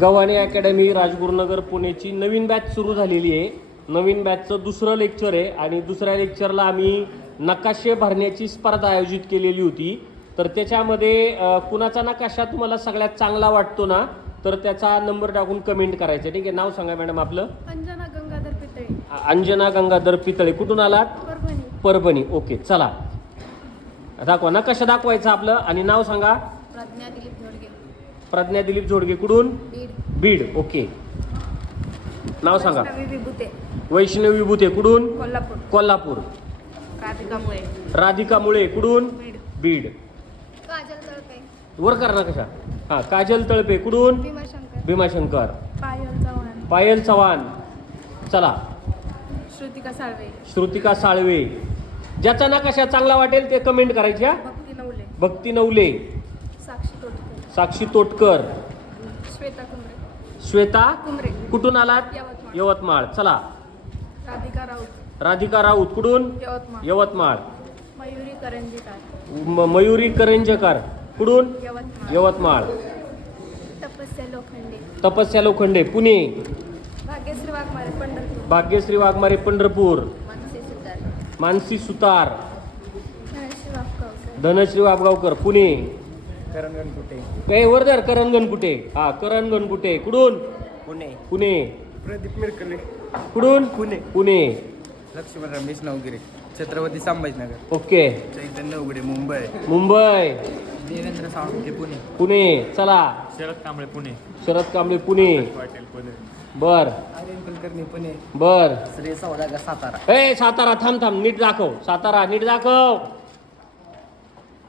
Gavhane academy Rajgurunagar पुणेची नवीन batch सुरू झालेली आहे. नवीन बॅचचं दुसरं लेक्चर आहे आणि दुसऱ्या लेक्चरला आम्ही नकाशे भरण्याची स्पर्धा आयोजित केलेली होती. तर त्याच्यामध्ये कुणाचा नकाशा तुम्हाला सगळ्यात चांगला वाटतो ना, तर त्याचा नंबर टाकून कमेंट करायचं. ठीक आहे, नाव सांगा मॅडम आपलं. अंजना गंगाधर पितळे. अंजना गंगाधर पितळे. कुठून आलात? परभणी. परभणी. ओके, चला दाखवा, नकाशा दाखवायचा आपलं आणि नाव सांगा. प्रज्ञा दिलीप झोडगे. प्रज्ञा दिलीप झोडगे. कुठून? बीड. बीड. ओके, नाव सांगा. वैष्णवी विभूते. वैष्णवी विभूते. कुठून? कोल्हापूर. कोल्हापूर. राधिका मुळे. राधिका मुळे. कुठून? बीड. बीड. काजल तळपे. वर करा नकाशा. हा, काजल तळपे. कुठून? भीमाशंकर. भीमाशंकर. पायल चव्हाण. पायल चव्हाण. चला, श्रुतिका साळवे. श्रुतिका साळवे. ज्याचा नकाशा चांगला वाटेल ते कमेंट करायच्या. भक्ती नवले. भक्ती नवले. साक्षी तोटकर. साक्षी तोटकर. श्वेता कुंबरे. श्वेता कुंबरे. कुठून आलात? यवतमाळ. यवतमाळ. चला, राधिका राऊत. राधिका राऊत. कुठून? यवतमाळ. यवतमाळ. मयुरी करंजीकर. मयुरी करंजकर. कुठून? यवतमाळ. यवतमाळ. तपस्या लोखंडे. तपस्या लोखंडे. पुणे. भाग्यश्री वाघमारे. पंढरपूर. भाग्यश्री वाघमारे. पंढरपूर. मानसी सुतार. मानसी सुतार. धनश्री वाघगावकर. धनश्री वाबगावकर. पुणे. करण गणकुटे. काय वर्धर? करण गणकुटे. हा, करण गणकुटे. कुठून? पुणे. पुणे. प्रदीप मिरकले. कुठून? पुणे. पुणे. लक्ष्मण रमेश नवगिरे. छत्रपती संभाजीनगर. ओके. चैतन्य उघडे मुंबई. मुंबई. देवेंद्र सावंत पुणे. पुणे. चला, शरद कांबळे पुणे. शरद कांबळे. पुणे. पाटील पुणे. बर आर्यन कुलकर्णी पुणे. बर. श्री सौदागर सातारा. ए सातारा, थांब थांब, नीट दाखव. सातारा नीट दाखव.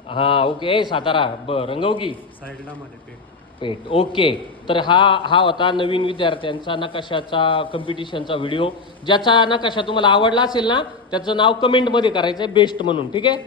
हा, ओके. ए सातारा. बर, रंगवगी. साईडला मध्ये पेठ. पेट. ओके. तर हा होता नवीन विद्यार्थ्यांचा नकाशाचा कॉम्पिटिशनचा व्हिडिओ. ज्याचा नकाशा तुम्हाला आवडला असेल ना, त्याचं नाव कमेंटमध्ये करायचं आहे बेस्ट म्हणून. ठीक आहे.